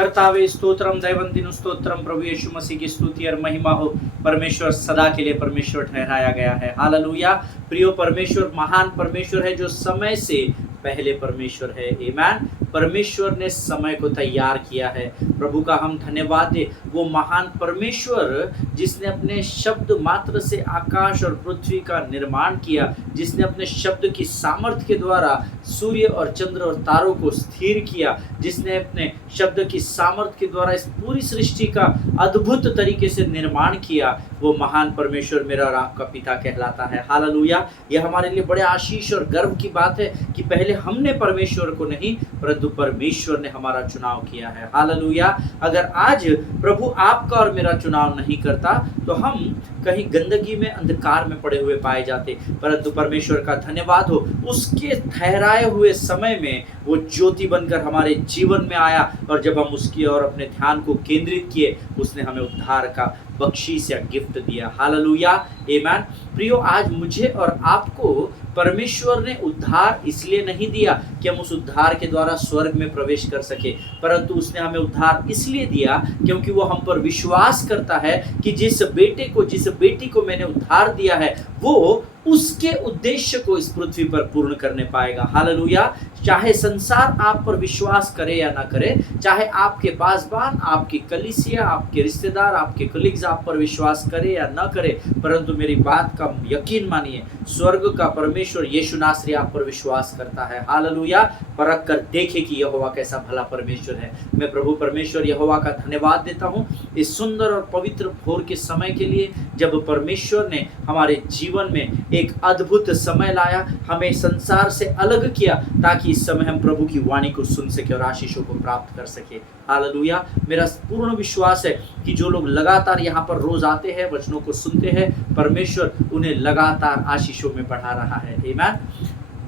कर्तावे स्तोत्रम दैवंतिनु स्तोत्रम, प्रभु यीशु मसीह की स्तुति और महिमा हो। परमेश्वर सदा के लिए परमेश्वर ठहराया गया है। हालेलुया। प्रियो, परमेश्वर महान परमेश्वर है जो समय से पहले परमेश्वर है। आमीन। परमेश्वर ने समय को तैयार किया है। प्रभु का हम धन्यवाद दें। वो महान परमेश्वर जिसने अपने शब्द मात्र से आकाश और पृथ्वी का निर्माण किया, जिसने अपने शब्द की सामर्थ्य के द्वारा सूर्य और चंद्र और तारों को स्थिर किया, जिसने अपने शब्द की सामर्थ्य के द्वारा इस पूरी सृष्टि का अद्भुत तरीके से निर्माण किया, वो महान परमेश्वर मेरा और आपका पिता कहलाता है। हालेलुया। यह हमारे लिए बड़े आशीष और गर्व की बात है कि पहले हमने परमेश्वर को नहीं, परंतु परमेश्वर ने हमारा चुनाव किया है। हालेलुया। अगर आज प्रभु आपका और मेरा चुनाव नहीं करता तो हम कहीं गंदगी में, अंधकार में पड़े हुए पाए जाते, परंतु परमेश्वर का धन्यवाद हो, उसके ठहराए हुए समय में वो ज्योति बनकर हमारे जीवन में आया, और जब हम उसकी ओर अपने ध्यान को केंद्रित किए, उसने हमें उद्धार का बख्शीश या गिफ्ट दिया। हालेलुया। आमीन। प्रियो, आज मुझे और आपको परमेश्वर ने उद्धार इसलिए नहीं दिया कि हम उस उद्धार के द्वारा स्वर्ग में प्रवेश कर सके, परंतु उसने हमें उद्धार इसलिए दिया क्योंकि वो हम पर विश्वास करता है कि जिस बेटे को, जिस बेटी को मैंने उद्धार दिया है, वो उसके उद्देश्य को इस पृथ्वी पर पूर्ण करने पाएगा। हालेलुया। चाहे संसार आप पर विश्वास करे या ना करे, चाहे आपके पासबान, आपकी कलीसिया, आपके रिश्तेदार, आपके कलीग्स आप पर विश्वास करे या ना करे, परंतु मेरी बात का यकीन मानिए, स्वर्ग का परमेश्वर यीशु नासरी आप पर विश्वास करता है। हालेलुया। परख कर देखे कि यहोवा कैसा भला परमेश्वर है। मैं प्रभु परमेश्वर यहोवा का धन्यवाद देता हूँ इस सुंदर और पवित्र भोर के समय के लिए, जब परमेश्वर ने हमारे जीवन में एक अद्भुत समय लाया, हमें संसार से अलग किया, ताकि इस समय हम प्रभु की वाणी को सुन सके और आशीषों को प्राप्त कर सके। हालेलुया। मेरा पूर्ण विश्वास है कि जो लोग लगातार यहाँ पर रोज आते हैं, वचनों को सुनते हैं, परमेश्वर उन्हें लगातार आशीषों में बढ़ा रहा है। आमीन।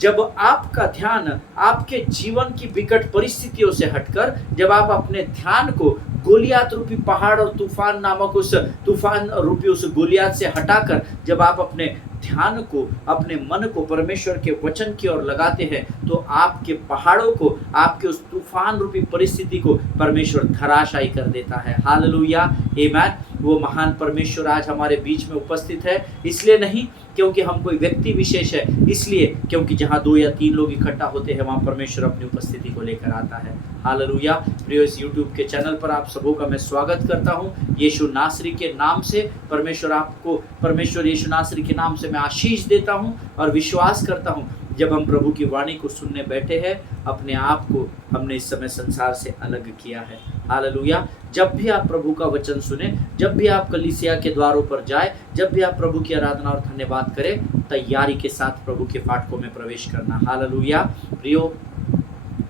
जब आपका ध्यान आपके जीवन की विकट परिस्थितियों से हटकर, जब आप अपने ध्यान को गोलियात रूपी पहाड़ और तूफान नामक उस तूफान रूपी उस गोलियात से हटाकर, जब आप अपने ध्यान को, अपने मन को परमेश्वर के वचन की ओर लगाते हैं, तो आपके पहाड़ों को, आपके उस तूफान रूपी परिस्थिति को परमेश्वर धराशायी कर देता है। हालेलुया। आमीन। वो महान परमेश्वर आज हमारे बीच में उपस्थित है, इसलिए नहीं क्योंकि हम कोई व्यक्ति विशेष है, इसलिए क्योंकि जहाँ 2 या 3 लोग इकट्ठा होते हैं, वहाँ परमेश्वर अपनी उपस्थिति को लेकर आता है। हालेलुया। प्रियो, इस यूट्यूब के चैनल पर आप सबों का मैं स्वागत करता हूँ। यीशु नासरी के नाम से परमेश्वर आपको, परमेश्वर यीशु नासरी के नाम से मैं आशीष देता हूँ और विश्वास करता हूँ, जब हम प्रभु की वाणी को सुनने बैठे हैं, अपने आप को हमने इस समय संसार से अलग किया है। हालेलुया। जब भी आप प्रभु का वचन सुने, जब भी आप कलीसिया के द्वारों पर जाए, जब भी आप प्रभु की आराधना और धन्यवाद करें, तैयारी के साथ प्रभु के फाटकों में प्रवेश करना। हालेलुया। प्रियो,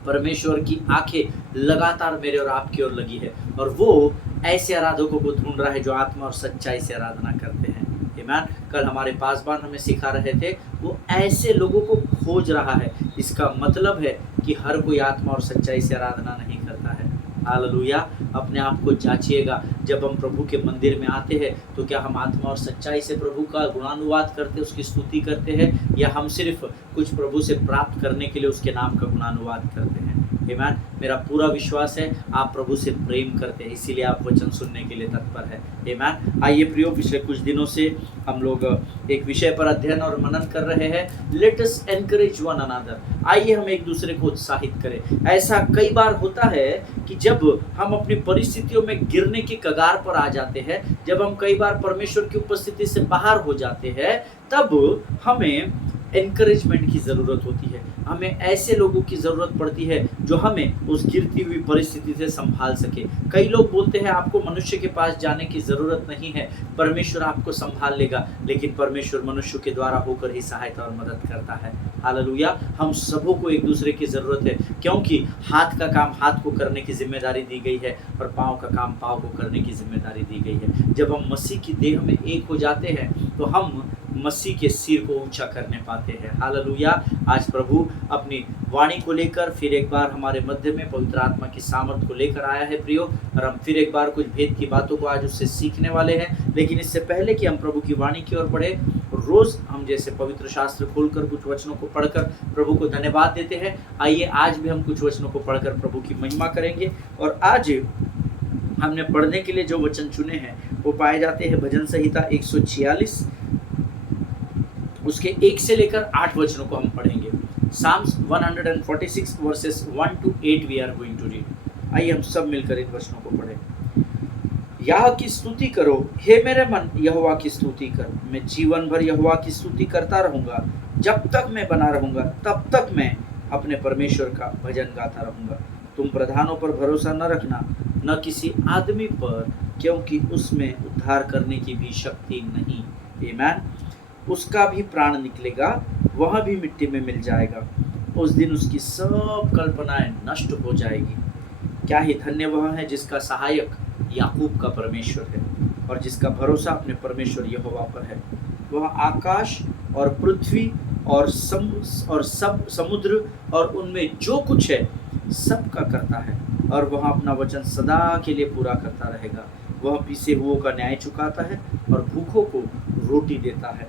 परमेश्वर की आंखें लगातार मेरे और आपकी ओर लगी है, और वो ऐसे आराधकों को ढूंढ रहा है जो आत्मा और सच्चाई से आराधना करते हैं। आमीन। कल हमारे पासबान हमें सिखा रहे थे, वो ऐसे लोगों को खोज रहा है। इसका मतलब है कि हर कोई आत्मा और सच्चाई से आराधना नहीं करता है। हालेलुया। अपने आप को जांचिएगा, जब हम प्रभु के मंदिर में आते हैं तो क्या हम आत्मा और सच्चाई से प्रभु का गुणानुवाद करते हैं, उसकी स्तुति करते हैं, या हम सिर्फ कुछ प्रभु से प्राप्त करने के लिए उसके नाम का गुणानुवाद करते हैं। आमीन। मेरा पूरा विश्वास है आप प्रभु से प्रेम करते हैं, इसीलिए आप वचन सुनने के लिए तत्पर है। आमीन। आइए प्रियो, पिछले कुछ दिनों से हम लोग एक विषय पर अध्ययन और मनन कर रहे हैं, let us encourage one another. आइए हम एक दूसरे को उत्साहित करें। ऐसा कई बार होता है कि जब हम अपनी परिस्थितियों में गिरने की कगार पर आ जाते हैं, जब हम कई बार परमेश्वर की उपस्थिति से बाहर हो जाते हैं, तब हमें एनकरेजमेंट की ज़रूरत होती है। हमें ऐसे लोगों की ज़रूरत पड़ती है जो हमें उस गिरती हुई परिस्थिति से संभाल सके। कई लोग बोलते हैं आपको मनुष्य के पास जाने की ज़रूरत नहीं है, परमेश्वर आपको संभाल लेगा, लेकिन परमेश्वर मनुष्य के द्वारा होकर ही सहायता और मदद करता है। हालेलुया। हम सबों को एक दूसरे की ज़रूरत है, क्योंकि हाथ का काम हाथ को करने की जिम्मेदारी दी गई है और पाँव का काम पाँव को करने की जिम्मेदारी दी गई है। जब हम मसीह की देह में एक हो जाते हैं तो हम मसीह के सिर को ऊंचा करने पाते हैं। हालेलुया। आज प्रभु अपनी वाणी को लेकर फिर एक बार हमारे मध्य में पवित्र आत्मा की सामर्थ को लेकर आया है प्रियो, और हम फिर एक बार कुछ भेद की बातों को आज उससे सीखने वाले हैं। लेकिन इससे पहले कि हम प्रभु की वाणी की ओर बढ़े, रोज हम जैसे पवित्र शास्त्र खोलकर कुछ वचनों को पढ़कर प्रभु को धन्यवाद देते हैं, आइए आज भी हम कुछ वचनों को पढ़कर प्रभु की महिमा करेंगे। और आज हमने पढ़ने के लिए जो वचन चुने हैं वो पाए जाते हैं भजन संहिता 146, उसके 1 से लेकर 8 वचनों को हम पढ़ेंगे। Psalms 146 verses 1 to 8 we are going to read. आइए हम सब मिलकर इन वचनों को पढ़ें। यह की स्तुति करो, हे मेरे मन, यहोवा की स्तुति कर। मैं जीवन भर यहोवा की स्तुति करता रहूंगा। जब तक मैं बना रहूंगा तब तक मैं अपने परमेश्वर का भजन गाता रहूंगा। तुम प्रधानों पर भरोसा न रखना, न किसी आदमी पर, क्योंकि उसमें उद्धार करने की भी शक्ति नहीं। आमीन। उसका भी प्राण निकलेगा, वह भी मिट्टी में मिल जाएगा। उस दिन उसकी सब कल्पनाएं नष्ट हो जाएगी। क्या ही धन्य वह है जिसका सहायक याकूब का परमेश्वर है और जिसका भरोसा अपने परमेश्वर यहोवा पर है। वह आकाश और पृथ्वी और सब समुद्र और उनमें जो कुछ है सब का करता है, और वह अपना वचन सदा के लिए पूरा करता रहेगा। वह पीसे हुओं का न्याय चुकाता है और भूखों को रोटी देता है।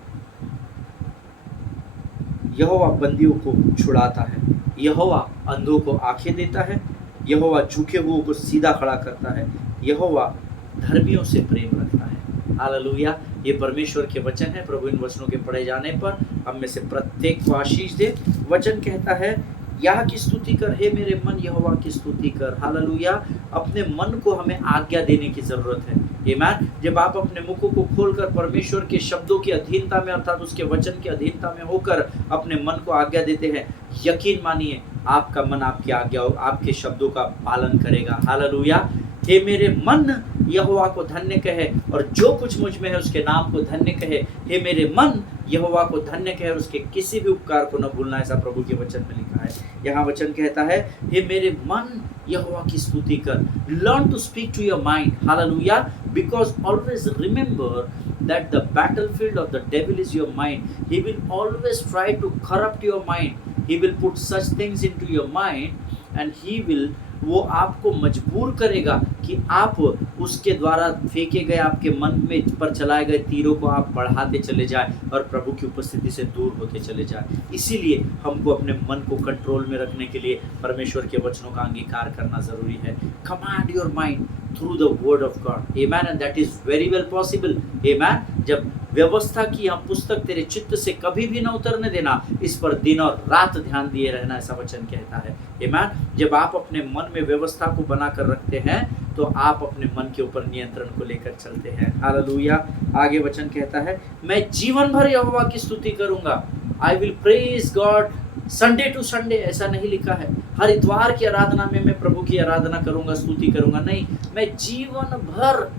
यहोवा बंदियों को छुड़ाता है। यहोवा अंधों को आंखें देता है। यहोवा झुके हुओं को सीधा खड़ा करता है। यहोवा धर्मियों से प्रेम रखता है। हालेलुया। ये परमेश्वर के वचन है। प्रभु इन वचनों के पढ़े जाने पर हम में से प्रत्येक को आशीष दे। वचन कहता है, यह की स्तुति कर, हे मेरे मन, यहोवा की स्तुति कर। हालेलुया। अपने मन को हमें आज्ञा देने की जरूरत है। आमीन। जब आप अपने मुखों को खोलकर परमेश्वर के शब्दों की अधीनता में अर्थात उसके वचन की अधीनता में होकर अपने मन को आज्ञा देते हैं, यकीन मानिए आपका मन आपकी आज्ञा आपके शब्दों का पालन करेगा। हालेलुया। हे मेरे मन यहोवा को धन्य कहे और जो कुछ मुझ में है उसके नाम को धन्य कहे। हे मेरे मन यहोवा को धन्य कहे और उसके किसी भी उपकार को न भूलना, ऐसा प्रभु के वचन में लिखा है। यहाँ वचन कहता है, हे मेरे मन यहोवा की स्तुति कर। Learn to speak to your mind. Hallelujah. Because always remember that the battlefield of the devil is your mind. He will always try to corrupt your mind. He will put such things into your mind and वो आपको मजबूर करेगा कि आप उसके द्वारा फेंके गए आपके मन में पर चलाए गए तीरों को आप बढ़ाते चले जाए और प्रभु की उपस्थिति से दूर होते चले जाए। इसीलिए हमको अपने मन को कंट्रोल में रखने के लिए परमेश्वर के वचनों का अंगीकार करना जरूरी है। Command your mind through the word of God. Amen. And that is very well possible. Amen. जब व्यवस्था की यह पुस्तक तेरे चित्त से कभी भी न उतरने देना, इस पर दिन और रात ध्यान दिए रहना, ऐसा वचन कहता है। आमीन। जब आप अपने मन में व्यवस्था को बनाकर रखते हैं तो आप अपने मन के ऊपर नियंत्रण को लेकर चलते हैं। हालेलुया। आगे वचन कहता है, मैं जीवन भर यहोवा की स्तुति करूंगा। I will praise God Sunday to Sunday, ऐसा नहीं लिखा है हर इतवार की आराधना में मैं प्रभु की आराधना करूंगा, स्तुति करूंगा। नहीं, मैं जीवन भर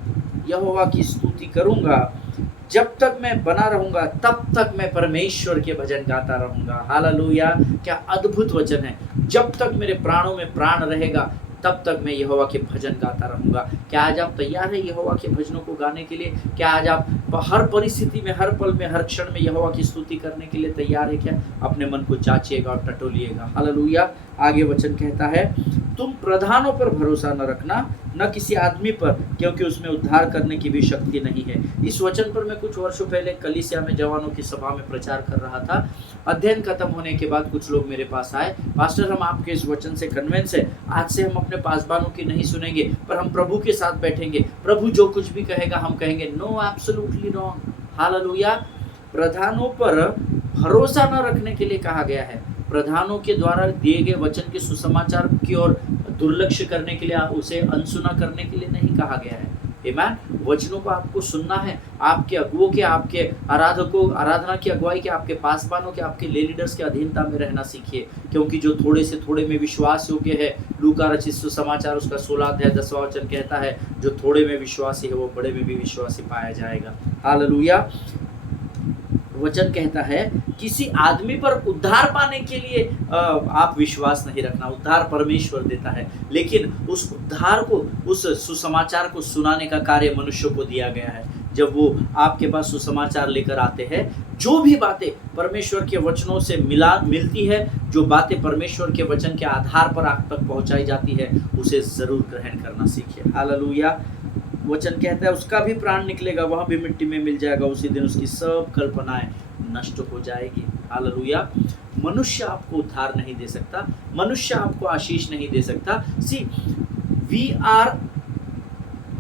यहोवा की स्तुति करूंगा। जब तक मैं बना रहूंगा तब तक मैं परमेश्वर के भजन गाता रहूंगा। हालेलुया। क्या अद्भुत वचन है। जब तक मेरे प्राणों में प्राण रहेगा तब तक मैं यहोवा के भजन गाता रहूंगा। क्या आज आप तैयार हैं यहोवा के भजनों को गाने के लिए? क्या आज आप हर परिस्थिति में, हर पल में, हर क्षण में यहोवा की स्तुति करने के लिए तैयार है? क्या अपने मन को जांचिएगा और टटोलिएगा। हालेलुया। आगे वचन कहता है, तुम प्रधानों पर भरोसा न रखना, न किसी आदमी पर, क्योंकि उसमें उद्धार करने की भी शक्ति नहीं है। इस वचन पर मैं कुछ वर्षों पहले कलीसिया में जवानों की सभा में प्रचार कर रहा था। अध्ययन खत्म होने के बाद कुछ लोग मेरे पास आए, पास्टर हम आपके इस वचन से कन्विंस है, आज से हम अपने पासबानों की नहीं सुनेंगे पर हम प्रभु के साथ बैठेंगे, प्रभु जो कुछ भी कहेगा हम कहेंगे। No, absolutely wrong. हालेलुया। प्रधानों पर भरोसा न रखने के लिए कहा गया है। प्रधानों के द्वारा दिए गए वचन के सुसमाचार की ओर दुर्लक्ष्य करने के लिए, उसे अनसुना करने के लिए नहीं कहा गया है। आमीन। वचनों को आपको सुनना है। आपके अगुओं के, आपके आराधकों, आराधना की अगुवाई के, आपके पासबानों के, आपके लीडर्स के अधीनता में रहना सीखिए, क्योंकि जो थोड़े से थोड़े में विश्वास योग्य है, लूका रचित सुसमाचार उसका 16 अध्याय 10वां वचन कहता है, जो थोड़े में विश्वासी है वो बड़े में भी विश्वासी पाया जाएगा। हालेलुया। वचन कहता है, किसी आदमी पर उद्धार पाने के लिए आप विश्वास नहीं रखना। उद्धार परमेश्वर देता है, लेकिन उस उद्धार को, उस सुसमाचार को सुनाने का कार्य मनुष्यों को दिया गया है। जब वो आपके पास सुसमाचार लेकर आते हैं। जो भी बातें परमेश्वर के वचनों से मिलती है, जो बातें परमेश्वर के वचन के आधार पर आप तक पहुंचाई जाती है, उसे ज़रूर ग्रहण करना सीखिए। हालेलुया। वचन कहता है उसका भी प्राण निकलेगा, वह भी मिट्टी में मिल जाएगा, उसी दिन उसकी सब कल्पनाएं नष्ट हो जाएगी। हालेलुया। मनुष्य आपको उद्धार नहीं दे सकता, मनुष्य आपको आशीष नहीं दे सकता। See, we are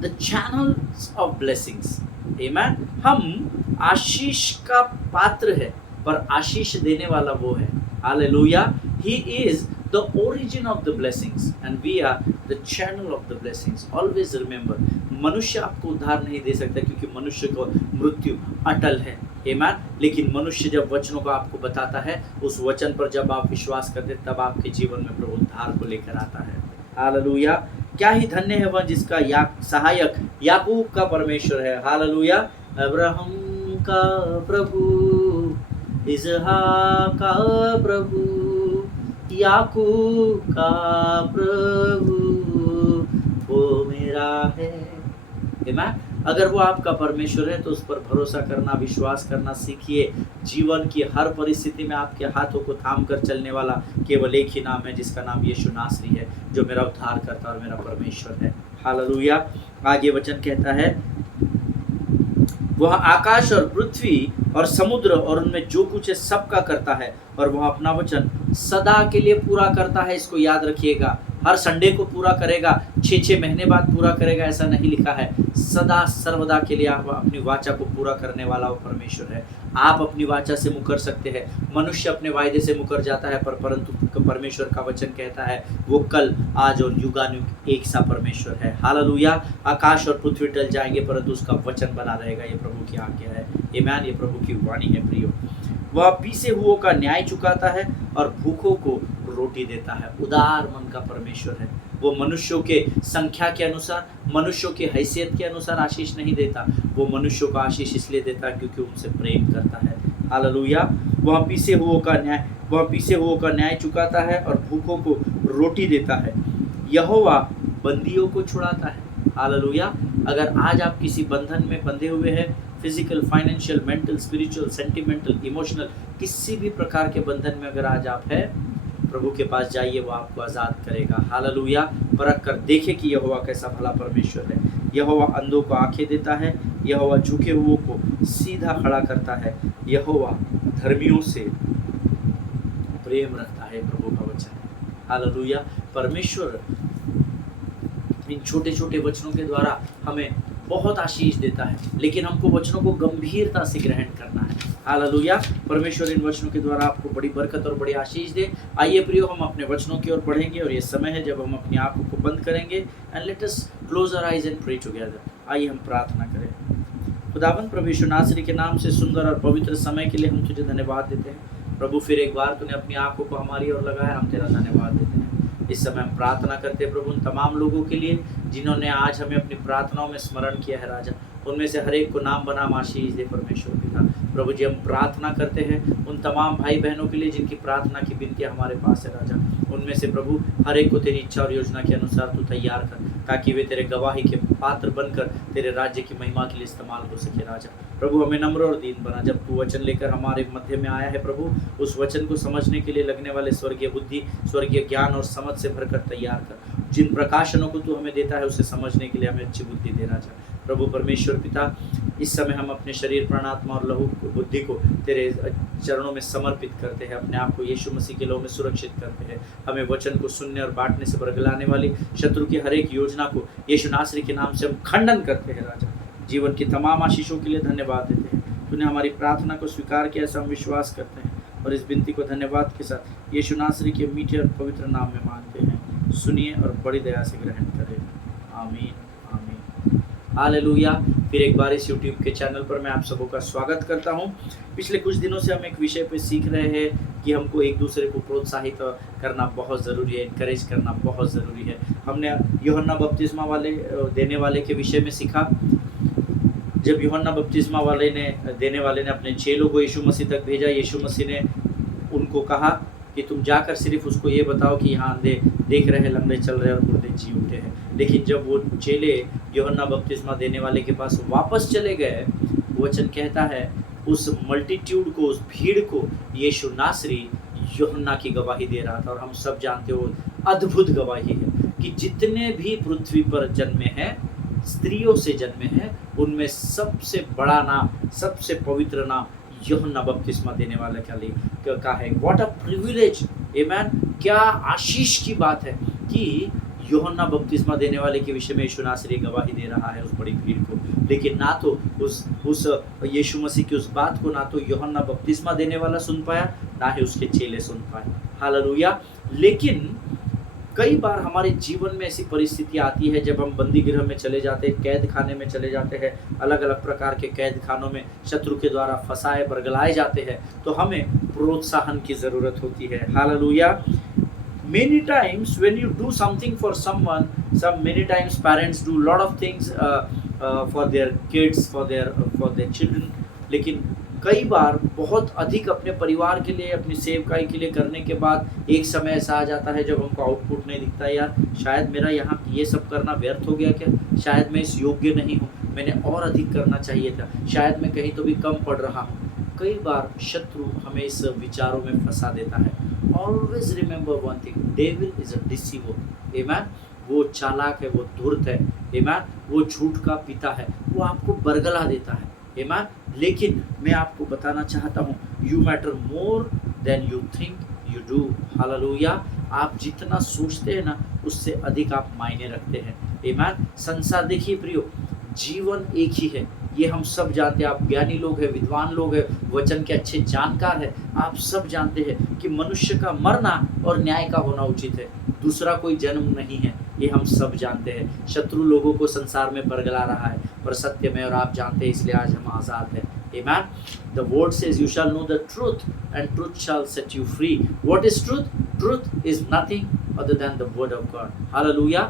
the channels of blessings. Amen. हम आशीष का पात्र है, पर आशीष देने वाला वो है। Hallelujah. He is the origin of the blessings and we are the channel of the blessings. Always remember, मनुष्य आपको उद्धार नहीं दे सकता, क्योंकि मनुष्य को मृत्यु अटल है। आमीन। लेकिन मनुष्य जब वचनों को आपको बताता है, उस वचन पर जब आप विश्वास करते हैं, तब आपके जीवन में प्रभु उद्धार को लेकर आता है। हालेलुया। क्या ही धन्य है वह जिसका सहायक याकूब का परमेश्वर है। हालेलुया। अब्राहम का प्रभु, इसहाक का प्रभु, याकूब का प्रभु वो मेरा है। आमीन। अगर वो आपका परमेश्वर है तो उस पर भरोसा करना, विश्वास करना सीखिए। जीवन की हर परिस्थिति में आपके हाथों को थाम कर चलने वाला केवल एक ही नाम है, जिसका नाम यीशु नासरी है, जो मेरा उद्धार करता और मेरा परमेश्वर है। हालेलुया। आगे वचन कहता है, वह आकाश और पृथ्वी और समुद्र और उनमें जो कुछ है सबका करता है, और वह अपना वचन सदा के लिए पूरा करता है। इसको याद रखिएगा। हर संडे को पूरा करेगा, 6 महीने बाद पूरा करेगा, ऐसा नहीं लिखा है। सदा सर्वदा के लिए आप अपनी वाचा को पूरा करने वाला वो परमेश्वर है। आप अपनी वाचा से मुकर सकते हैं, मनुष्य अपने वायदे से मुकर जाता है, परंतु परमेश्वर का वचन कहता है वो कल, आज और युगानुयुग एक सा परमेश्वर है। हालेलुया। आकाश और पृथ्वी टल जाएंगे, परंतु उसका वचन बना रहेगा। ये प्रभु की आज्ञा है। आमीन। ये प्रभु की वाणी है। प्रियो, वह पीसे हुओं का न्याय चुकाता है और भूखों को रोटी देता है। उदार मन का परमेश्वर है। वो मनुष्यों के संख्या के अनुसार, मनुष्यों की हैसियत के अनुसार आशीष नहीं देता। वो मनुष्यों को आशीष इसलिए देता है क्योंकि उनसे प्रेम करता है। हालेलुया। वह पीसे हुओं का न्याय चुकाता है और भूखों को रोटी देता है। यहोवा बंदियों को छुड़ाता है। हालेलुया। अगर आज आप किसी बंधन में बंधे हुए हैं, physical, financial, mental, spiritual, sentimental, emotional, किसी भी प्रकार के बंधन में अगर आज आप हैं, प्रभु के पास जाइए, वो आपको आज़ाद करेगा। हालेलुया। परख कर देखे कि यहोवा कैसा भला परमेश्वर है। यहोवा अंधों को आंखें देता है, यहोवा झुके हुओं को सीधा खड़ा करता है, यहोवा धर्मियों से प्रेम रखता है। प्रभु का वचन है। हालेलुया। परमेश्वर इन छोटे छोटे वचनों के द्वारा हमें बहुत आशीष देता है, लेकिन हमको वचनों को गंभीरता से ग्रहण करना है। हालेलुया। परमेश्वर इन वचनों के द्वारा आपको बड़ी बरकत और बड़ी आशीष दे। आइए प्रियो, हम अपने वचनों की ओर बढ़ेंगे, और ये समय है जब हम अपनी आंखों को बंद करेंगे। And let us close our eyes and pray together. आइए हम प्रार्थना करें। खुदावंद प्रभु यीशु नासरी के नाम से सुंदर और पवित्र समय के लिए हम तुझे धन्यवाद देते हैं। प्रभु, फिर एक बार तूने अपनी आंखों को हमारी ओर लगाया, हम तेरा धन्यवाद देते हैं। इस समय हम प्रार्थना करते हैं प्रभु उन तमाम लोगों के लिए जिन्होंने आज हमें अपनी प्रार्थनाओं में स्मरण किया है। राजा, उनमें से हर एक को नाम बनाम आशीष दे परमेश्वर पिता। प्रभु जी, हम प्रार्थना करते हैं उन तमाम भाई बहनों के लिए जिनकी प्रार्थना की विनती हमारे पास है। राजा, उनमें से प्रभु हर एक को तेरी इच्छा और योजना के अनुसार तू तैयार कर, ताकि वे तेरे गवाही के पात्र बनकर तेरे राज्य की महिमा के लिए इस्तेमाल हो सके। राजा प्रभु, हमें नम्र और दीन बना। जब तू वचन लेकर हमारे मध्य में आया है प्रभु, उस वचन को समझने के लिए लगने वाले स्वर्गीय बुद्धि, स्वर्गीय ज्ञान और समझ से भरकर तैयार कर। जिन प्रकाशनों को तू हमें देता है उसे समझने के लिए हमें अच्छी बुद्धि दे। राजा प्रभु परमेश्वर पिता, इस समय हम अपने शरीर, प्राणात्मा और लहू बुद्धि को तेरे चरणों में समर्पित करते हैं। अपने आप को यीशु मसीह के लहू में सुरक्षित करते हैं। हमें वचन को सुनने और बांटने से बरगलाने वाली शत्रु की हर एक योजना को यीशु नासरी के नाम से हम खंडन करते हैं। राजा, जीवन की तमाम आशीषों के लिए धन्यवाद देते हैं। तूने हमारी प्रार्थना को स्वीकार किया, ऐसा हम विश्वास करते हैं, और इस विनती को धन्यवाद के साथ यीशु नासरी के मीठे और पवित्र नाम में मांगते हैं। सुनिए और बड़ी दया से ग्रहण करें। आमीन, आमीन। हालेलुया। फिर एक बार इस YouTube के चैनल पर मैं आप सबों का स्वागत करता हूं। पिछले कुछ दिनों से हम एक विषय पे सीख रहे हैं कि हमको एक दूसरे को प्रोत्साहित करना बहुत ज़रूरी है, इनकरेज करना बहुत ज़रूरी है। हमने यूहन्ना बपतिस्मा देने वाले के विषय में सीखा। जब यूहन्ना बपतिस्मा देने वाले ने अपने चेलों को यीशु मसीह तक भेजा, यीशु मसीह ने उनको कहा कि तुम जाकर सिर्फ उसको ये बताओ कि यहाँ अंधे देख रहे हैं, लंगड़े चल रहे हैं और मुर्दे जी उठे हैं। लेकिन जब वो चेले यूहन्ना बपतिस्मा देने वाले के पास वापस चले गए, वचन कहता है उस मल्टीट्यूड को, उस भीड़ को यीशु नासरी यूहन्ना की गवाही दे रहा था। और हम सब जानते हो अद्भुत गवाही है कि जितने भी पृथ्वी पर जन्मे हैं, स्त्रियों से जन्मे हैं, उनमें सबसे बड़ा नाम, सबसे पवित्र नाम यूहन्ना बपतिस्मा देने वाले का है। व्हाट अ प्रिविलेज, आमेन। क्या आशीष की बात है कि यूहन्ना बपतिस्मा देने वाले के विषय में यीशु नासरी गवाही दे रहा है उस बड़ी भीड़ को। लेकिन ना तो उस यीशु मसीह की उस बात को ना तो यूहन्ना बपतिस्मा देने वाला सुन पाया, ना ही उसके चेले सुन पाए। हालेलुया। लेकिन कई बार हमारे जीवन में ऐसी परिस्थिति आती है जब हम बंदी गृह में चले जाते हैं, कैद खाने में चले जाते हैं, अलग अलग प्रकार के कैद खानों में शत्रु के द्वारा फंसाए बरगलाए जाते हैं, तो हमें प्रोत्साहन की ज़रूरत होती है। Hallelujah. Many times when you do something for someone, many times parents do lot of things for their kids, for their children, लेकिन कई बार बहुत अधिक अपने परिवार के लिए, अपनी सेवकाई के लिए करने के बाद एक समय ऐसा आ जाता है जब हमको आउटपुट नहीं दिखता। यार शायद मेरा यहाँ ये सब करना व्यर्थ हो गया क्या, शायद मैं इस योग्य नहीं हूँ, मैंने और अधिक करना चाहिए था, शायद मैं कहीं तो भी कम पढ़ रहा हूँ। कई बार शत्रु हमें इस विचारों में फंसा देता है। Always remember one thing, devil is a deceiver, amen. वो चालाक है, वो धूर्त है, आमेन। वो झूठ का पिता है, वो आपको बरगला देता है, आमेन। लेकिन मैं आपको बताना चाहता हूँ, you matter more than you think you do. Hallelujah. आप जितना सोचते हैं ना, उससे अधिक आप मायने रखते हैं, आमेन। संसार देखिए प्रियो, जीवन एक ही है, ये हम सब जानते हैं। आप ज्ञानी लोग हैं, विद्वान लोग हैं, वचन के अच्छे जानकार हैं, आप सब जानते हैं कि मनुष्य का मरना और न्याय का होना उचित है, दूसरा कोई जन्म नहीं है, ये हम सब जानते हैं। शत्रु लोगों को संसार में बरगला रहा है, पर सत्य में और आप जानते हैं, इसलिए आज हम आज़ाद हैं, आमेन। The word says you shall know the truth and truth shall set you free. What is truth? Truth is nothing other than the word of God. Hallelujah.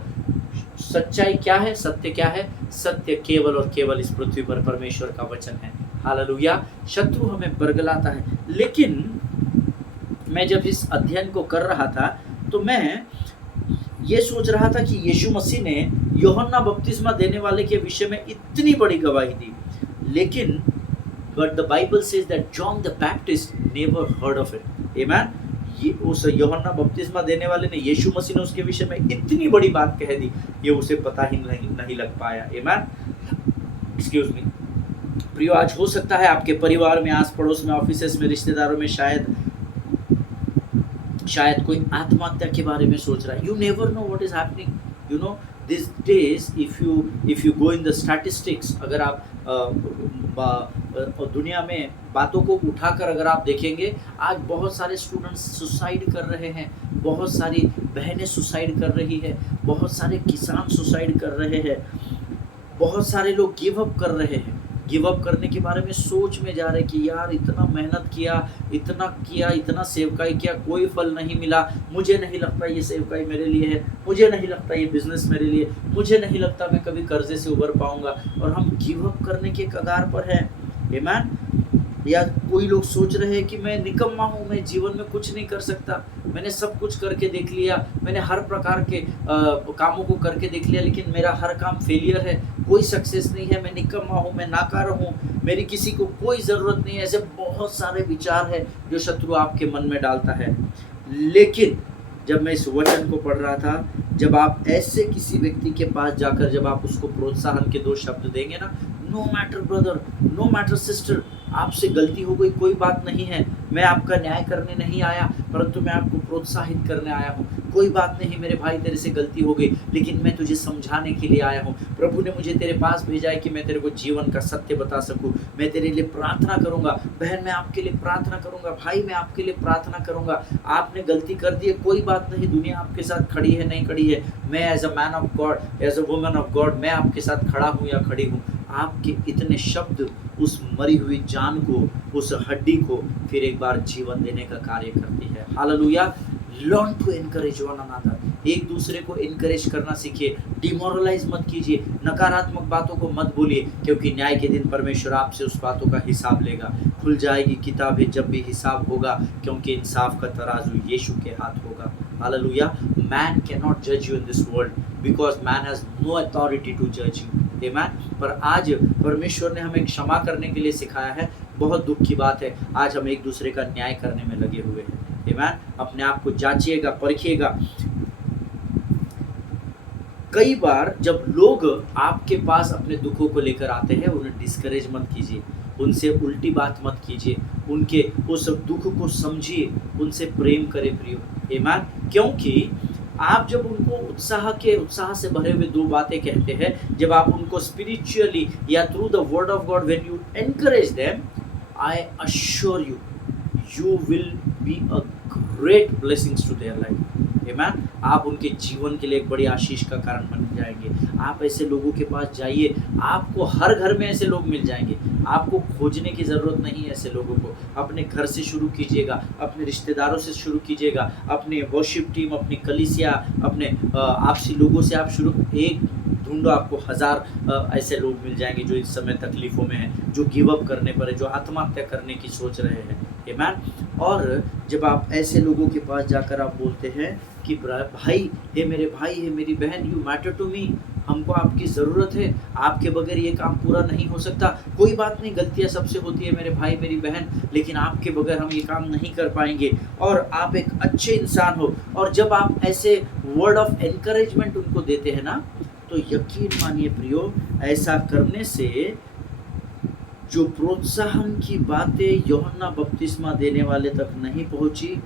सच्चाई क्या है, सत्य क्या है? सत्य केवल और केवल इस पृथ्वी पर परमेश्वर का वचन है। हालेलुया। शत्रु हमें बरगलाता है, लेकिन मैं जब इस अध्ययन को कर रहा था तो मैं ये सोच रहा था कि यीशु मसीह ने यूहन्ना बपतिस्मा देने वाले के विषय में इतनी बड़ी गवाही दी, लेकिन but the Bible says that John the Baptist never heard of it, amen। ये उस यूहन्ना बपतिस्मा देने वाले ने, यीशु मसीह ने उसके विषय में इतनी बड़ी बात कह दी, ये उसे पता ही नहीं लग पाया, आमेन। एक्सक्यूज मी प्रियो, आज हो सकता है आपके परिवार में, आस पड़ोस में, ऑफिसेस में, रिश्तेदारों में शायद कोई आत्महत्या के बारे में सोच रहा है। You never know what is happening, you know this days. If you go in the statistics, अगर आप दुनिया में बातों को उठाकर अगर आप देखेंगे, आज बहुत सारे स्टूडेंट्स सुसाइड कर रहे हैं, बहुत सारी बहनें सुसाइड कर रही है, बहुत सारे किसान सुसाइड कर रहे हैं, बहुत सारे लोग गिव अप कर रहे हैं। गिव अप करने के बारे में सोच में जा रहे कि यार इतना मेहनत किया, इतना सेवकाई किया, कोई फल नहीं मिला, मुझे नहीं लगता ये सेवकाई मेरे लिए है, मुझे नहीं लगता ये बिजनेस मेरे लिए, मुझे नहीं लगता मैं कभी कर्जे से उबर पाऊंगा, और हम गिव अप करने के कगार पर हैं, आमेन। या कोई लोग सोच रहे हैं कि मैं निकम्मा हूँ, मैं जीवन में कुछ नहीं कर सकता, मैंने सब कुछ करके देख लिया, मैंने हर प्रकार के कामों को करके देख लिया, लेकिन मेरा हर काम फेलियर है, कोई सक्सेस नहीं है, मैं निकम्मा हूँ, मैं नाकार हूँ, मेरी किसी को कोई ज़रूरत नहीं है। ऐसे बहुत सारे विचार है जो शत्रु आपके मन में डालता है। लेकिन जब मैं इस वचन को पढ़ रहा था, जब आप ऐसे किसी व्यक्ति के पास जाकर जब आप उसको प्रोत्साहन के 2 शब्द देंगे ना, no matter brother, no matter sister, आपसे गलती हो गई, कोई बात नहीं है, मैं आपका न्याय करने नहीं आया, परंतु मैं आपको प्रोत्साहित करने आया हूँ। कोई बात नहीं मेरे भाई, तेरे से गलती हो गई, लेकिन मैं तुझे समझाने के लिए आया हूँ। प्रभु ने मुझे तेरे पास भेजा है कि मैं तेरे को जीवन का सत्य बता सकूँ। मैं तेरे लिए प्रार्थना करूँगा, बहन मैं आपके लिए प्रार्थना करूँगा, भाई मैं आपके लिए प्रार्थना करूँगा। आपने गलती कर दी है, कोई बात नहीं, दुनिया आपके साथ खड़ी है नहीं खड़ी है, मैं as a man of God, as a woman of God, मैं आपके साथ खड़ा हूँ या खड़ी हूँ। आपके इतने शब्द उस मरी हुई जान को, उस हड्डी को फिर एक बार जीवन देने का कार्य करती है। Hallelujah. Learn to encourage one another, एक दूसरे को इनकरेज करना सीखिए, डिमोरलाइज मत कीजिए, नकारात्मक बातों को मत बोलिए, क्योंकि न्याय के दिन परमेश्वर आपसे उस बातों का हिसाब लेगा। खुल जाएगी किताबें जब भी हिसाब होगा, क्योंकि इंसाफ का तराजू यीशु के हाथ होगा। हालेलुया। मैन कैन नॉट जज you in this world because man has no authority to जज यू। आमेन। पर आज परमेश्वर ने हमें क्षमा करने के लिए सिखाया है। बहुत दुख की बात है, आज हम एक दूसरे का न्याय करने में लगे हुए हैं। आमेन। अपने आप को जांचिएगा, परखिएगा। कई बार जब लोग आपके पास अपने दुखों को लेकर आते हैं, उन्हें डिस्करेज मत कीजिए, उनसे उल्टी बात मत कीजिए, उनके उस दुख को समझिए, उनसे प्रेम करें प्रियो। आमीन। क्योंकि आप जब उनको उत्साह से भरे हुए दो बातें कहते हैं, जब आप उनको स्पिरिचुअली या through the word of God when you encourage them, I assure you, you will be a great blessings to their life। आमीन। आप उनके जीवन के लिए एक बड़ी आशीष का कारण बन जाएंगे। आप ऐसे लोगों के पास जाइए, आपको हर घर में ऐसे लोग मिल जाएंगे। आपको खोजने की ज़रूरत नहीं है ऐसे लोगों को। अपने घर से शुरू कीजिएगा, अपने रिश्तेदारों से शुरू कीजिएगा, अपने वर्शिप टीम, अपनी कलीसिया, अपने आपसी लोगों से आप शुरू। एक ढूंढो, आपको 1000 ऐसे लोग मिल जाएंगे जो इस समय तकलीफ़ों में हैं, जो गिव अप करने पर है, जो आत्महत्या करने की सोच रहे हैं। आमीन। और जब आप ऐसे लोगों के पास जाकर आप बोलते हैं कि भाई, हे मेरे भाई, हे मेरी बहन, यू मैटर टू मी, हमको आपकी ज़रूरत है, आपके बगैर ये काम पूरा नहीं हो सकता। कोई बात नहीं, गलतियाँ सबसे होती है मेरे भाई मेरी बहन, लेकिन आपके बगैर हम ये काम नहीं कर पाएंगे। और आप एक अच्छे इंसान हो। और जब आप ऐसे वर्ड ऑफ एनकरेजमेंट उनको देते हैं ना, तो यकीन मानिए प्रियो, ऐसा करने से जो प्रोत्साहन की बातें यूहन्ना बपतिस्मा देने वाले तक नहीं पहुंची,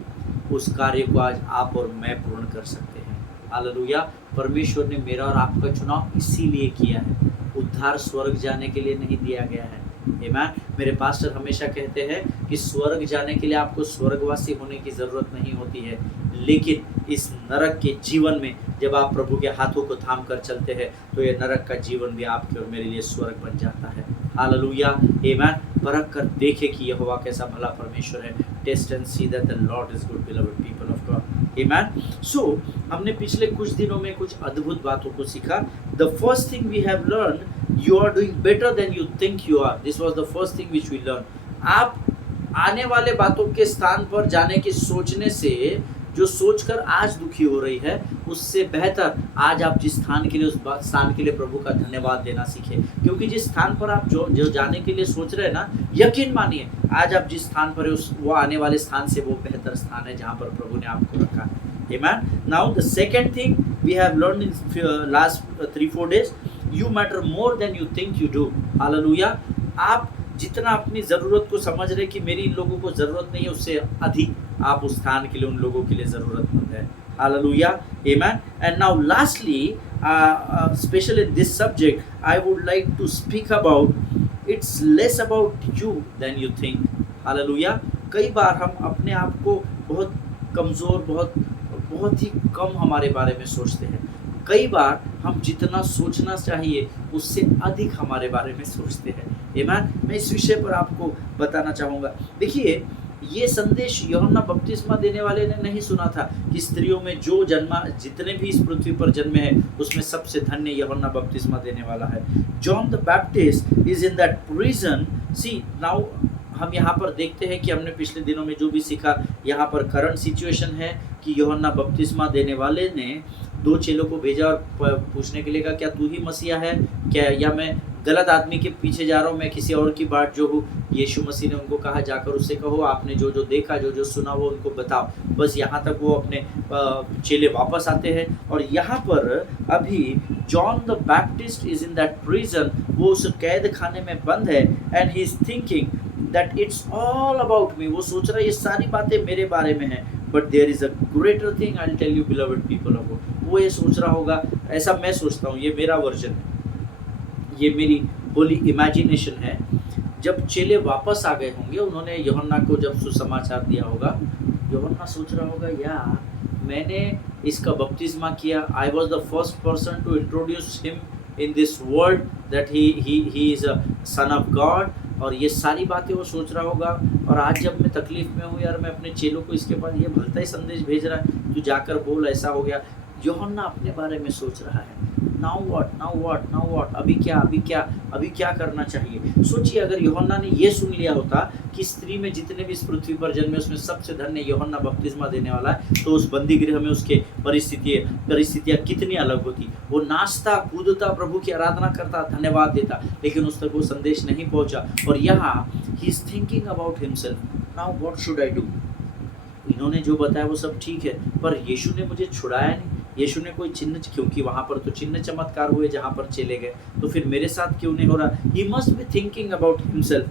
उस कार्य को आज आप और मैं पूर्ण कर सकते हैं। हालेलुया। परमेश्वर ने मेरा और आपका चुनाव इसीलिए किया है, उद्धार स्वर्ग जाने के लिए नहीं दिया गया है। आमीन। मेरे पास्टर हमेशा कहते हैं कि स्वर्ग जाने के लिए आपको स्वर्गवासी होने की ज़रूरत नहीं होती है, लेकिन इस नरक के जीवन में जब आप प्रभु के हाथों को थाम कर चलते हैं, तो ये नरक का जीवन भी आपके और मेरे लिए स्वर्ग बन जाता है। हालेलुया। आमीन। परख कर देखे कि यहोवा कैसा भला परमेश्वर है। Taste and see that the Lord is good, beloved people of God. Amen. So हमने पिछले कुछ दिनों में कुछ अद्भुत बातों को सीखा। The first thing we have learn, you are doing better than you think you are। This was the first thing which we learned। आप आने वाले बातों के स्थान पर जाने की सोचने से, जो सोचकर आज दुखी हो रही है, उससे बेहतर आज आप जिस स्थान के लिए, उस स्थान के लिए प्रभु का धन्यवाद देना सीखें। क्योंकि जिस स्थान पर आप जो जाने के लिए सोच रहे हैं ना, यकीन मानिए आज आप जिस स्थान पर है, वो आने वाले स्थान से वो बेहतर स्थान है जहाँ पर प्रभु ने आपको रखा है। Amen। Now the second thing we have learned in last 3-4 days, you matter more than you think you do। Hallelujah. आप जितना अपनी ज़रूरत को समझ रहे कि मेरी इन लोगों को ज़रूरत नहीं है, उससे अधिक आप उस स्थान के लिए, उन लोगों के लिए ज़रूरतमंद है। Hallelujah. Amen. And now lastly, specially in this subject, I would like to speak about its less about you than you think. Hallelujah. कई बार हम अपने आप को बहुत कमज़ोर, बहुत ही कम हमारे बारे में सोचते हैं। कई बार हम जितना सोचना चाहिए उससे अधिक हमारे बारे में सोचते हैं। आमीन। मैं इस विषय पर आपको बताना चाहूँगा। देखिए, ये संदेश यूहन्ना बपतिस्मा देने वाले ने नहीं सुना था कि स्त्रियों में जो जन्मा, जितने भी इस पृथ्वी पर जन्मे हैं, उसमें सबसे धन्य यूहन्ना बपतिस्मा देने वाला है। John the Baptist is in that prison. See now हम यहाँ पर देखते हैं कि हमने पिछले दिनों में जो भी सीखा, यहाँ पर करंट सिचुएशन है कि यूहन्ना बपतिस्मा देने वाले ने 2 चेलों को भेजा और पूछने के लिए कहा, क्या तू ही मसीहा है क्या, या मैं गलत आदमी के पीछे जा रहा हूँ, मैं किसी और की बाट जो हूँ। यीशु मसीह ने उनको कहा, जाकर उससे कहो, आपने जो जो देखा, जो जो सुना, वो उनको बताओ। बस यहाँ तक वो अपने चेले वापस आते हैं। और यहाँ पर अभी John the Baptist is in that prison, वो उस कैद खाने में बंद है। And he is thinking that it's all about me. वो सोच रहा है ये सारी बातें मेरे बारे में हैं। But there is a greater thing I will tell you, beloved people of God. वो ये सोच रहा होगा, ऐसा मैं सोचता हूँ, ये मेरा वर्जन है, ये मेरी होली इमेजिनेशन है। जब चेले वापस आ गए होंगे, उन्होंने यूहन्ना को जब सुसमाचार दिया होगा, यूहन्ना सोच रहा होगा, या मैंने इसका बपतिस्मा किया, I was the first person to introduce him in this world, that he is a son of God. और ये सारी बातें वो सोच रहा होगा। और आज जब मैं तकलीफ़ में हूँ, यार मैं अपने चेलों को इसके पास ये भलता ही संदेश भेज रहा है, तू जाकर बोल, ऐसा हो गया। यूहन्ना अपने बारे में सोच रहा है। नाउ व्हाट, अभी क्या करना चाहिए। सोचिए अगर यूहन्ना ने ये सुन लिया होता कि स्त्री में जितने भी इस पृथ्वी पर जन्मे उसमें सबसे धन्य यूहन्ना बपतिस्मा देने वाला है, तो उस बंदी गृह में उसके परिस्थितियां कितनी अलग होती। वो नाचता कूदता, प्रभु की आराधना करता, धन्यवाद देता, लेकिन उस तक वो संदेश नहीं पहुंचा। और यहाँ ही is thinking about himself, now what should I do. इन्होंने जो बताया वो सब ठीक है, पर यीशु ने मुझे छुड़ाया नहीं, यीशु ने कोई चिन्ह, क्योंकि वहां पर तो चिन्ह चमत्कार हुए जहां पर चले गए, तो फिर मेरे साथ क्यों नहीं हो रहा। He must be thinking about himself,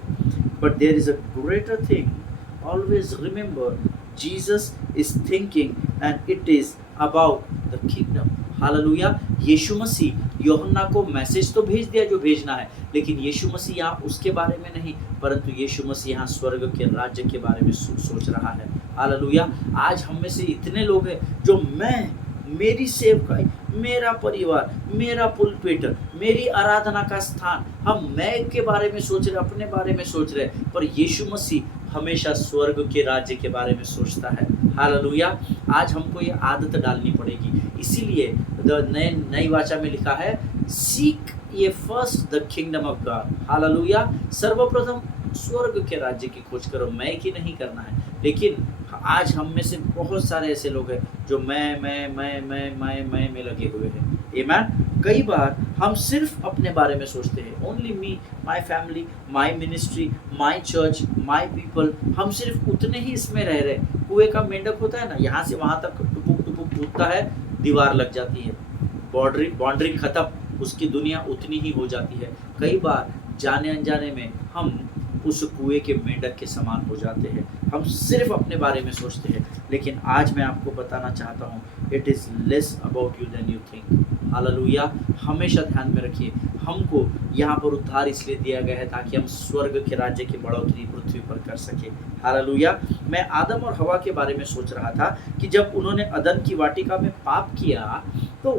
but there is a greater thing. Always remember Jesus is thinking and it is about the kingdom. Hallelujah. Yeshu Masih Yuhanna को मैसेज तो भेज दिया जो भेजना है, लेकिन यीशु मसीह यहाँ उसके बारे में नहीं, परंतु यीशु मसीह यहाँ स्वर्ग के राज्य के बारे में सोच रहा है। हालेलुया। आज हम में से इतने लोग हैं जो मेरी सेवकाई, मेरा परिवार, मेरा पुलपिट, मेरी आराधना का स्थान, हम मैं के बारे में सोच रहे, अपने बारे में सोच रहे, पर यीशु मसीह हमेशा स्वर्ग के राज्य के बारे में सोचता है। हालेलुया। आज हमको ये आदत डालनी पड़ेगी। इसीलिए नई वाचा में लिखा है, सीक ये first the kingdom of God. Hallelujah. सर्वप्रथम स्वर्ग के राज्य की खोज करो, मैं की नहीं करना है। लेकिन आज हम में से बहुत सारे ऐसे लोग हैं जो मैं में लगे हुए हैं। आमीन। कई बार हम सिर्फ अपने बारे में सोचते हैं, only me, my family, my ministry, my church, my people. हम सिर्फ उतने ही इसमें रह रहे। कुएं का मेंढक होता है ना, यहाँ से वहाँ तक टुपुक टुपुक कूदता है, दीवार लग जाती है, बाउंड्री खत्म, उसकी दुनिया उतनी ही हो जाती है। कई बार जाने अनजाने में हम उस कुएं के मेंढक के समान हो जाते हैं, हम सिर्फ अपने बारे में सोचते हैं। लेकिन आज मैं आपको बताना चाहता हूँ, it is less about you than you think. Hallelujah. हमेशा ध्यान में रखिए, हमको यहाँ पर उद्धार इसलिए दिया गया है ताकि हम स्वर्ग के राज्य की बढ़ोतरी पृथ्वी पर कर सके। हालेलुया। मैं आदम और हवा के बारे में सोच रहा था कि जब उन्होंने अदन की वाटिका में पाप किया, तो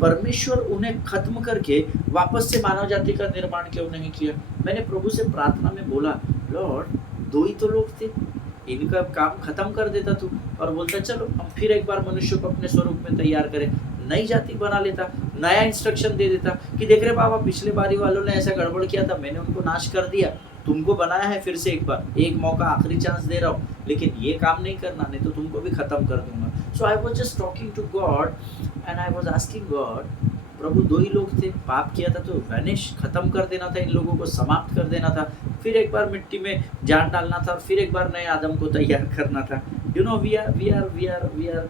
परमेश्वर उन्हें खत्म करके वापस से मानव जाति का निर्माण क्यों नहीं किया। मैंने प्रभु से प्रार्थना में बोला, लॉर्ड, 2 ही तो लोग थे, इनका काम खत्म कर देता तू, और बोलता चलो हम फिर एक बार मनुष्य को अपने स्वरूप में तैयार करें, नई जाति बना लेता, नया इंस्ट्रक्शन दे देता कि देख रहे बाबा, पिछले बारी वालों ने ऐसा गड़बड़ किया था, मैंने उनको नाश कर दिया, तुमको बनाया है फिर से एक बार, एक मौका, आखिरी चांस दे रहा हूँ, लेकिन ये काम नहीं करना, नहीं तो तुमको भी खत्म कर दूंगा। So I was just talking to God and I was asking God, प्रभु 2 ही लोग थे, पाप किया था तो वैनिश, खत्म कर देना था, इन लोगों को समाप्त कर देना था, फिर एक बार मिट्टी में जान डालना था, फिर एक बार नए आदम को तैयार करना था। You know, we are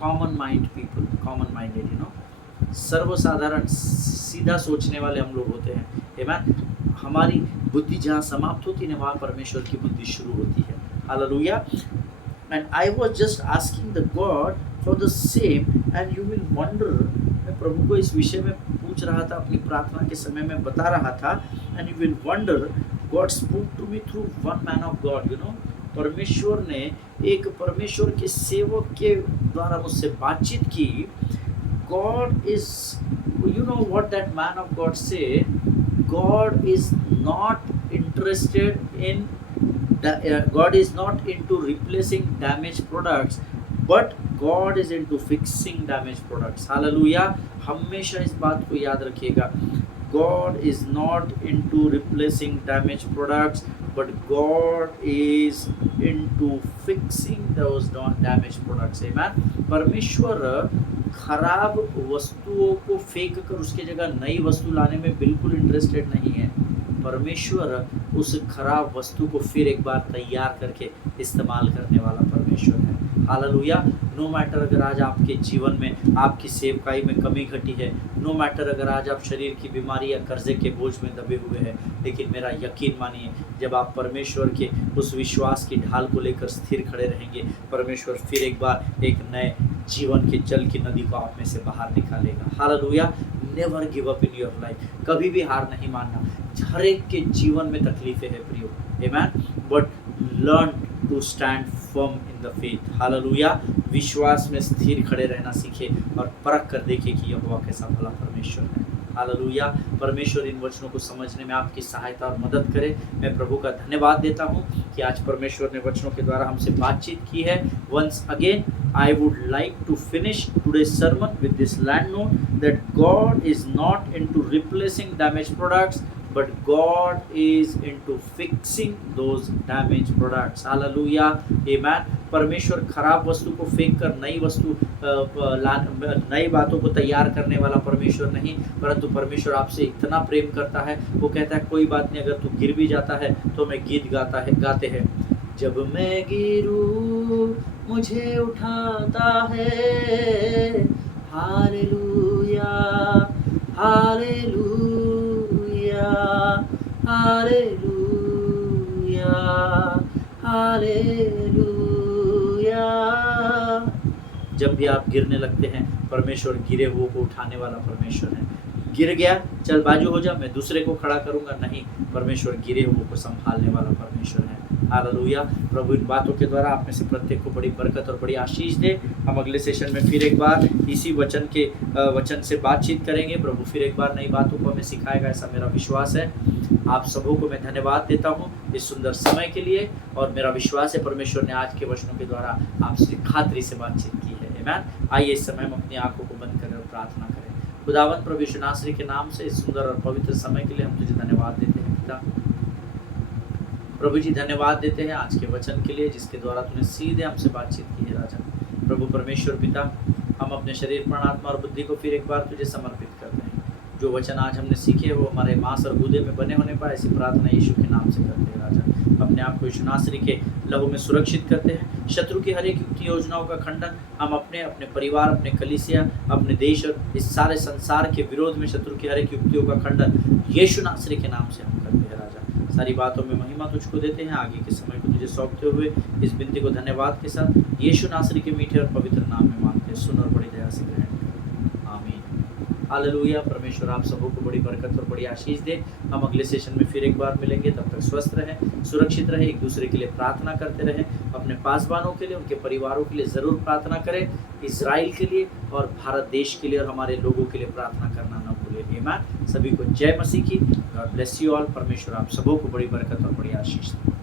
common mind people, common minded, you know, सर्वसाधारण सीधा सोचने वाले हम लोग होते हैं। आमीन। हमारी बुद्धि जहाँ समाप्त होती है, वहाँ परमेश्वर की बुद्धि शुरू होती है। Hallelujah. And I was just asking the God for the same and you will wonder. मैं प्रभु को इस विषय में पूछ रहा था, अपनी प्रार्थना के समय में बता रहा था, and you will wonder, God spoke to me through one man of God. You know, परमेश्वर ने एक परमेश्वर के सेवक के द्वारा मुझसे बातचीत की। God is, you know what that man of God से, God is not interested in God is not into replacing damaged products, but God is into fixing damaged products. Hallelujah. हमेशा इस बात को याद रखिएगा, God is not into replacing damaged products, but God is into fixing those damaged products. Amen. परमेश्वर खराब वस्तुओं को फेंक कर उसके जगह नई वस्तु लाने में बिल्कुल इंटरेस्टेड नहीं है। परमेश्वर उस खराब वस्तु को फिर एक बार तैयार करके इस्तेमाल करने वाला परमेश्वर है। हालेलुया। नो मैटर अगर आज आपके जीवन में, आपकी सेवकाई में कमी घटी है, नो मैटर अगर आज आप शरीर की बीमारी या कर्जे के बोझ में दबे हुए हैं, लेकिन मेरा यकीन मानिए, जब आप परमेश्वर के उस विश्वास की ढाल को लेकर स्थिर खड़े रहेंगे, परमेश्वर फिर एक बार एक नए जीवन के जल की नदी को आप में से बाहर निकालेगा। Hallelujah. Never give up in your life. कभी भी हार नहीं मानना। हर एक के जीवन में तकलीफें हैं प्रियो, amen, but learn to stand firm in the faith. Hallelujah. विश्वास में स्थिर खड़े रहना सीखे और परख कर देखे कि यहोवा कैसा भला परमेश्वर है। हालेलुया। परमेश्वर इन वचनों को समझने में आपकी सहायता और मदद करे। मैं प्रभु का धन्यवाद देता हूँ कि आज परमेश्वर ने वचनों के द्वारा हमसे बातचीत की है। Once again I would like to finish today's sermon with this land note that God is not into replacing damaged products, but God is into fixing those damaged products. Hallelujah, amen. परमेश्वर खराब वस्तु को फेंक कर नई बातों को तैयार करने वाला परमेश्वर नहीं, परंतु परमेश्वर आपसे इतना प्रेम करता है, वो कहता है कोई बात नहीं, अगर तू गिर भी जाता है तो मैं गीत गाते हैं। जब मैं गिरूं मुझे उठाता है, हालेलुया हालेलुया हालेलुया हालेलुया। जब भी आप गिरने लगते हैं, परमेश्वर गिरे हुए को उठाने वाला परमेश्वर है। गिर गया, चल बाजू हो जा, मैं दूसरे को खड़ा करूंगा, नहीं, परमेश्वर गिरे हुए को संभालने वाला परमेश्वर है। हालेलुया। प्रभु इन बातों के द्वारा आप में से प्रत्येक को बड़ी बरकत और बड़ी आशीष दे। हम अगले सेशन में फिर एक बार इसी वचन से बातचीत करेंगे। प्रभु फिर एक बार नई बातों को हमें सिखाएगा, ऐसा मेरा विश्वास है। आप सबों को मैं धन्यवाद देता हूँ इस सुंदर समय के लिए, और मेरा विश्वास है परमेश्वर ने आज के वचनों के द्वारा आपसे खातरी से बातचीत की है। आमीन। आइए इस समय हम अपनी आंखों को बंद करें और प्रार्थना करें। खुदावंद प्रभु यीशु नासरी के नाम से इस सुंदर और पवित्र समय के लिए हम तुझे धन्यवाद देते हैं पिता। प्रभु जी धन्यवाद देते हैं आज के वचन के लिए, जिसके द्वारा तूने सीधे हमसे बातचीत की है राजा। प्रभु परमेश्वर पिता, हम अपने शरीर, प्राण, आत्मा और बुद्धि को फिर एक बार तुझे समर्पित करते हैं। जो वचन आज हमने सीखे वो हमारे मांस और गुदे में बने होने पाए, ऐसी प्रार्थना यीशु के नाम से करते हैं राजा। अपने आप को यीशु नासरी के लहू में सुरक्षित करते हैं। शत्रु की हर एक युक्ति योजनाओं का खंडन हम अपने परिवार, अपने कलीसिया, अपने देश और इस सारे संसार के विरोध में शत्रु की हर एक युक्तियों का खंडन यीशु नासरी के नाम से हम करते हैं राजा। सारी बातों में महिमा तुझको देते हैं। आगे के समय को तुझे सौंपते हुए इस विनती को धन्यवाद के साथ यीशु नासरी के मीठे और पवित्र नाम में मांगते हैं। सुन और बड़ी दया से ग्रहण कर, आमीन। हालेलुया। परमेश्वर आप सबों को बड़ी बरकत और बड़ी आशीष दे। हम अगले सेशन में फिर एक बार मिलेंगे। तब तक स्वस्थ रहें, सुरक्षित रहें, एक दूसरे के लिए प्रार्थना करते रहें। अपने पासवानों के लिए, उनके परिवारों के लिए ज़रूर प्रार्थना करें। इजराइल के लिए और भारत देश के लिए और हमारे लोगों के लिए प्रार्थना करना न भूलें। आमीन। सभी को जय मसीह की। God bless you all. परमेश्वर आप सबों को बड़ी बरकत और बड़ी आशीष दे।